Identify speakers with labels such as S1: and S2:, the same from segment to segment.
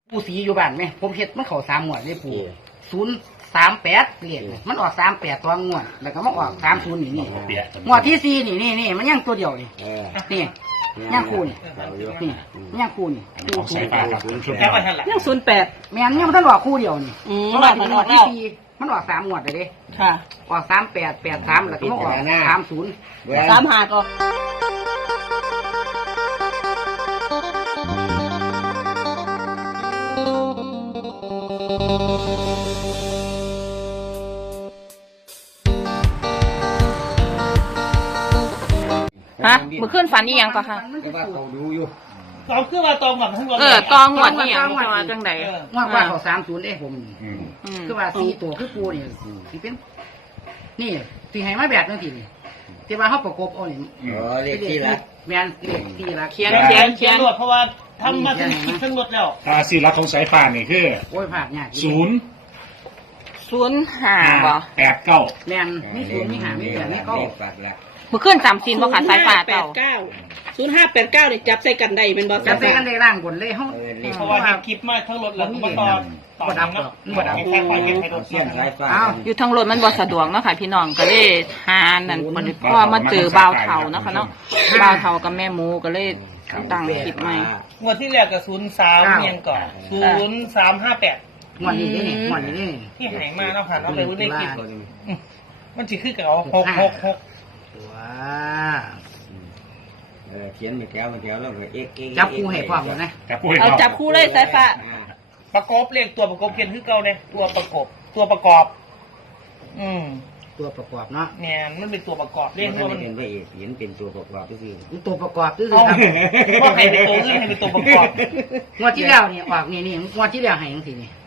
S1: ปูสีอยู่บ้านไหมผมเฮ็ดมันเข้า3 งวดเลยปู038เลขมันออก38ตัวงวดแล้วก็มาออก30นี่งวดที่4นี่มันยังตัวเดียวนี่นี่ยังคูนี่นี่ยังคูนี่ปูใส่ปาก
S2: ยัง08
S1: แม่นยังมันออกคู่เดียวนี่เพราะว่ามันออกที่4มันออก3 งวดเลยเด้
S2: ค่ะ
S1: ออก38 83แล้วก็มาออก30
S2: 35ก็ฮะเมื่อคืนฝันอีหยังก่อนค่ะ
S3: ว่าเขาดูอยู่
S4: ตองคือว่าตองแบบทั้งหมด
S2: ตองหวดอีหยังมาจังได๋
S1: ว่าเขา30เด้ผมคือว่า4ตัวคือปูนี่สิเป็นนี่สิให้มาแบบจังซี่นี่ที่ว่าเฮาประกบเอานี่
S3: เลขที่ละ
S1: แม่นเลขที่ละ
S2: เขียน
S4: รวดเพราะว่าทำมาทั้งหมดแล้ว
S5: สี่ลักของสายฟ้านี่คือ
S1: โอ้ยภาพยาก
S2: 05บ่
S5: 89
S1: แม่นมี0มี5มี8มี9
S2: เมื่อคืนจำศีลบ่ค่ะสายฟ้าเจ้า
S6: 0589นี่จับใส่กันได้เป็นบ่
S1: จับใส่กันได้ร่างบนเลยเฮา
S4: เพราะว่าเฮ็ดคลิปมาทั้งรถแล้วก็ต่อดับบ่ดับแค่ไฟเฮ็ดให้รถเสียสายฟ้า
S2: อยู่ทางรถมันบ่สะดวกเนาะค่ะพี่น้องก็เลยหานั่นเพราะว่ามาเจอบ่าวเฒ่าเนาะค่ะเนาะบ่าวเฒ่ากับแม่หมูก็เลยตั้งคลิปใหม่
S4: งวดที่แล้วก็03ยังก่อน0358
S1: งวดนี้นี่งวดนี้นี่
S4: ที่หายมาเนาะค่ะเอาไปไว้ในคลิปมันสิคือกับ666
S1: ว้า
S3: เขียนไปแถวแล้วก็
S1: จับคู่ให้พร้อมนะ
S2: เอาจับคู่เลยสายฟ้า
S4: ประกอบเลขตัวประกอบเขียนคือเก่าเลยตัวประกอบตัวประกอบ
S1: ตัวประกอบเนาะ
S4: เนี่ยมันเป็นตัวประกอบเรียกว่ามัน
S3: เป็นพระเอกเห็นเป็นตัวประกอบซื่อ
S1: ตัวประกอบซื่อครับ
S4: ว่าใครเป็นตัวอื่นให้เป็นตัวประกอบ
S1: งวดที่แล้วนี่ออกนี่งวดที่แล้วให้จังซี่นี่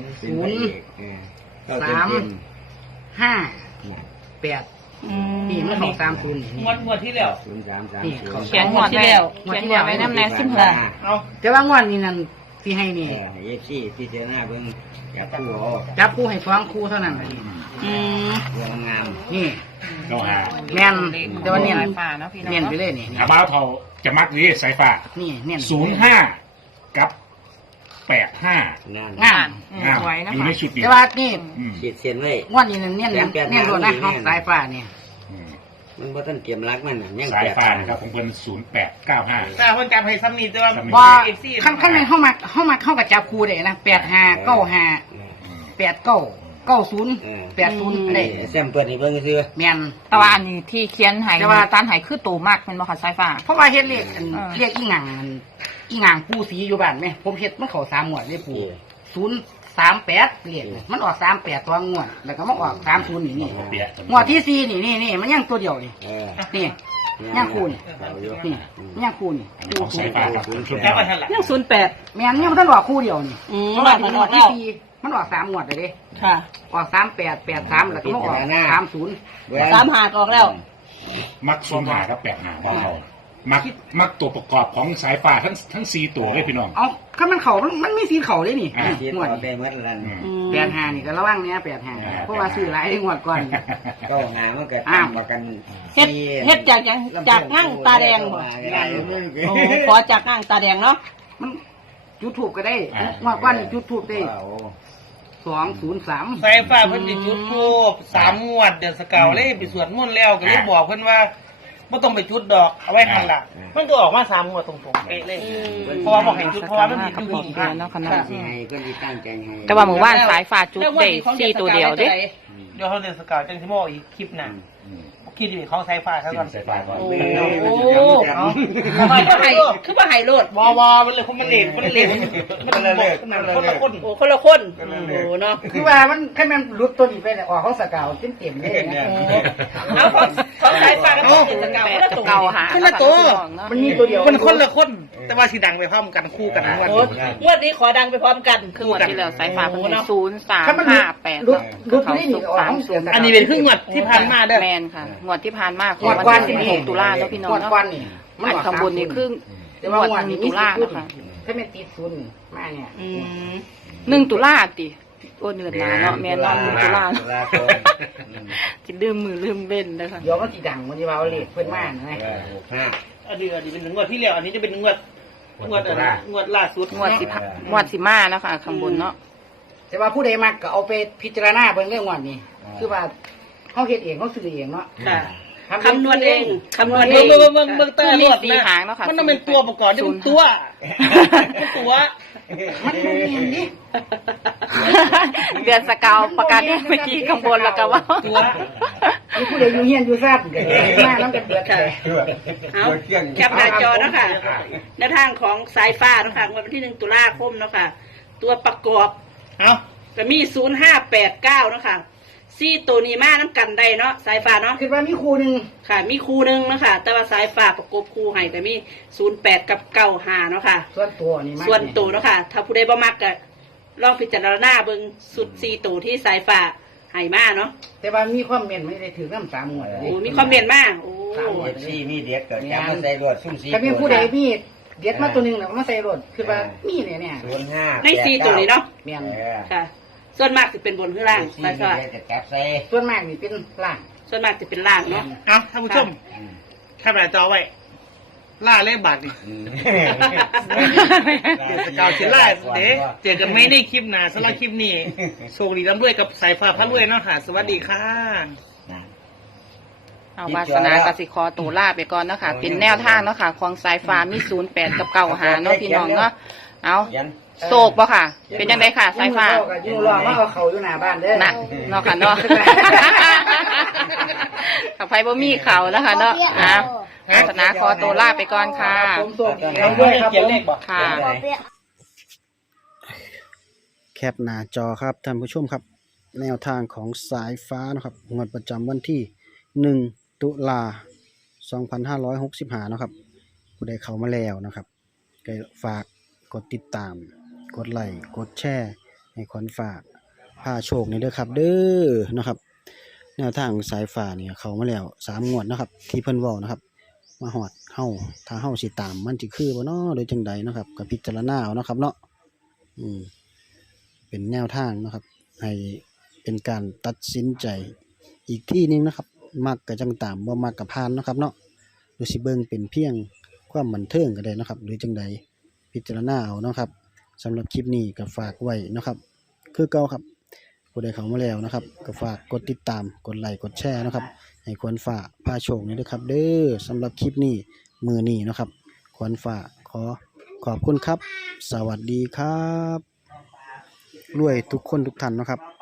S1: 0 5 8นี่มันของ30นี่
S4: งวดที่แล้ว
S3: 0 3 3
S2: เขียนงวดที่แล้วเขียนงวดไว้นำแน่16
S4: เอา
S1: แต่ว่างวดนี้นั่นสิให้นี่
S3: ที่เจหน้าเบิ่ง
S1: จับคู่ให้2คู่เท่านั้น
S3: งาม
S1: นี่แม่นแต่ว่าเน้นไปเลยนี่
S5: บ้าวเท่าจะมักนี่สายฟ้า
S1: นี่เน้น
S5: 05กับ85
S1: งาม
S2: สวยนะคะ
S5: อยู่ในชุดนี้
S1: แต่ว่านี่
S3: ขีดเส้นไว้
S1: งวดนี้เน้นโดนนะเฮาสายฟ้านี่
S3: มันบ่ทันเตรียมรักมัน
S5: ยังสายฟ้านะครับของเพิ่น0895
S4: เพิ่นจับให้ซ้ำนี่แต่ว่า
S1: บ่คันเฮามาเข้ากับจับคู่ได้นะ85 95 89 90 80ได้
S3: แซมเปิดให้เบิ่งซื่อ
S1: แม่น
S2: แต่ว่าอันนี้ที่เขียนให้ตานให้คือโตมากแม่นบ่ค่ะสายฟ้า
S1: เพราะว่าเฮ็ดเลขอีหงังปูสีอยู่บ้านไหมผมเฮ็ดมันเข้า3 งวดเลยปู038เลขมันออก38ตัวงวดแล้วก็มาออก30นี่งวดที่4นี่มันยังตัวเดียวนี่ยังคูนี่ยังคูนี่
S5: สายฟ้าครับ
S2: ยัง08
S1: แม่นยังมันออกคู่เดียวนี่เพราะว่ามันออกที่4มันออก3 งวดเลยเด้
S2: ค่ะ
S1: ออก38 83แล้วก็มาออก30
S2: 35ออกแล้ว
S5: มัก05กับ85บ้าวเท่ามักตัวประกอบของสายฟ้าทั้ง4ตัวเลยพี่น้อง
S1: เอาถ้ามันเข่ามันมีสีเข่าเลยนี่
S3: งวดได้หมดแล้ว
S1: 85นี่ก็ระวังเนี้ย85เพราะว่าซื้อหลายงวดก่อน
S3: ก็งานมันก็ตามกัน
S2: เฮ็ดจากงั่งตาแดงบ่ขอจากงั่งตาแดงเนาะ
S1: มันจุดถูกก็ได้งวดก่อนจุดถูกได้203
S4: สายฟ้าเพิ่นสิจุดทูบ3 งวดเดือนสกาวเลยไปสวดมนต์แล้วก็เลยบอกเพิ่นว่าไม่ต้องไปจุดดอกเอาไว้หันหลังมันก็ออกมา3 งวดตรงๆเป๊ะเลยเพราะว่าบอกให้จุดเพราะว่ามันมีอยู่อีก
S2: เนาะค่ะ
S3: แต่
S2: ว่าหมู่บ้านสายฟ้าจุดได้4ตัวเดียวเด้
S4: เดี๋ยวเขาเดือนสกาวจังสิมาอีกคลิปหน้าคิดอยู่ของสายฟ้าครับก่อน
S2: โอ้คือบ่ให้โลด
S4: วามันเลยมันเหลวมัน
S2: คนละคนเนาะ
S1: คือว่ามันแค่มันหลุดตัวนี้ไปออกของสกาวเต็มเลยนะ
S2: เอาของสายฟ้าก็เป็นสกาวหา
S4: คนละตัว
S1: มันมีตัวเดียว
S4: มันคนละคนแต่ว่าสิดังไปพร้อมกันคู่กัน
S2: งวดนี้ขอดังไปพร้อมกันคืองวดที่แล้วสายฟ้าเพิ่น0358
S1: หลุดนี่นี่ออกของเสีย
S4: อันนี้เป็นครึ่งงวดที่ผ่านมาเด้อ
S2: แม่นค่ะงวดที่ผ่านมาคือวันที่6ตุลาแล้วพี่น้องเนาะอันข้างบนนี่คืองวด1ตุลานะคะ
S1: ถ้าแม่ติดซุนมาเนี่ย
S2: 1ตุลาติโอ้เดือนหน้าเนาะแม่นว่า1ตุลาสิลืมมือลืมเว้นเด้อค่ะ
S1: เดี๋ยวมันสิดังมันสิว่าเลขเพิ่นมานะ
S4: อันนี้เป็น1 งวดที่แล้วอันนี้จะเป็น1 งวดงวดล่าสุด
S2: งวดสิมาเนาะค่ะข้างบนเนาะ
S1: แต่ว่าผู้ใดมักก็เอาไปพิจารณาเบิ่งเรื่องงวดนี้คือว่าเขาเฮ็ดเองเขาซื้อเองเนาะ
S6: ค่ะคำนวณเองคำนวณเอ
S4: เบิ่
S6: ง
S4: งตาหนวด
S2: สี่
S4: นะ
S2: หางเนาะค่ะ
S4: มันต้องเป็นตัวประกอบที่เป็นตัวตัว
S1: มันบ่แม่นดิ
S2: เดือนสกาวประกาศเมื่อกี้ข้างบนแล้วก็ว่า
S4: ตัว
S1: มีผู้ใดอยู่เฮียนอยู่ซ่านก็มานํกันเบิดค่ะ
S6: เอาแคปหน้าจอเนาะค่ะแนวทางของสายฟ้าเนาะค่ะวันที่1 ตุลาคมเนาะค่ะตัวประกอบ
S4: เอา
S6: ก็มี0589เนาะค่ะ4ตัวนี้มาน้ำกันได้เนาะสายฟ้าเนาะ
S1: คิดว่ามีครูหนึง
S6: ค่ะ มีคู่หนึงเนาะค่ะแต่ว่าสายฟ้าประกบคู่ให้ก็มี08กับ95เนาะค่ะ
S1: ส่วนตัวนี่มัก
S6: ส่วนตัวเนาะค่ะ ถ้าผู้ใดบ่มักก็ลองพิจารณาเบิ่งสุด4ตัวที่สายฟ้าให้มาเนาะ
S1: แต่ว่ามีความเม่นไม่ได้ถือน้ำ3งวด
S6: โอ้มีคอมเมนต์มาโอ้
S3: ซี่มีเด็กก็จะมาใส่รถซุ่มซี
S1: ถ้ามีผู้ใดมีเด็ดมาตัวหนึงแล้วมาใส่รถคือว่ามีเนี่ย
S3: 05
S6: ใน4ตัวนี้เนาะ
S1: แม่น
S6: ค่ะ ส่วนมากจะเป็นบนข้างล่าง
S3: ซี่
S6: สาย
S3: มี
S6: ฟ้า
S3: เด็กก็จับใส่
S1: ส่วนมากนี่เป็นล่าง
S6: ส่วนมากจะเป็นล่างเนาะ
S4: เอาท่านผู้ชมแคปหน้าจอไว้ล่าเล่บาทดิเดี๋ยวสกาวเชล่าเด้เจอกันไม่ในคลิปหน้าสำหรับคลิปนี้โชคดีร่ำรวยกับสายฟ้าพระรวยเนาะค่ะ สวัสดีค่ะ
S2: เอาวาสนากสิคอตัวลาไปก่อนเนาะค่ะเป็นแนวทางเนาะค่ะของสายฟ้ามี08กับ95เนาะพี่น้องเนาะเอา
S3: ยัน
S2: โศกบ่ค่ะ เป็นยังไงค่ะสายฟ้า
S1: อยู่รอมาเอาเขาอยู่หน้าบ้านเด้อ
S2: น่ะเนาะค่ะเนาะขับไฟบ่มีเขาแล้วค่ะเนาะนะวาสนาคอตัวลาไปก่อนค่ะ
S1: ผมส่งเอาด้วยครับผม
S2: ค่ะ
S7: แคปหน้าจอครับท่านผู้ชมครับ แนวทางของสายฟ้านะครับงวดประจำวันที่1 ตุลา2565นะครับผู้ใดเข้ามาแล้วนะครับก็ฝากกดติดตามกดไลค์กดแชร์ให้ขวัญฝากพาโชคนี่เด้อครับเด้อนะครับแนวทางสายฟ้าเนี่ยเข้ามาแล้ว3งวดนะครับที่เพิ่นเว้านะครับมาฮอดเฮาถ้าเฮาสิตามมันสิคือบ่เนาะโดยจังใดนะครับก็พิจารณาเอาเนาะครับเนาะเป็นแนวทางนะครับให้เป็นการตัดสินใจอีกที่นึงนะครับมักก็จังตามบ่มักก็ผ่านเนาะครับเนาะหรือสิเบิ่งเป็นเพียงความบันเทิงก็ได้นะครับหรือจังใดพิจารณาเอาเนาะครับสำหรับคลิปนี้ก็ฝากไว้นะครับคือเก่าครับผู้ใดเข้ามาแล้วนะครับก็ฝากกดติดตามกดไลค์กดแชร์นะครับให้ควรฝากพาโชคนี่ด้วยครับเด้อสำหรับคลิปนี้มือนี้นะครับควรฝากขอบคุณครับสวัสดีครับรวยทุกคนทุกท่านนะครับ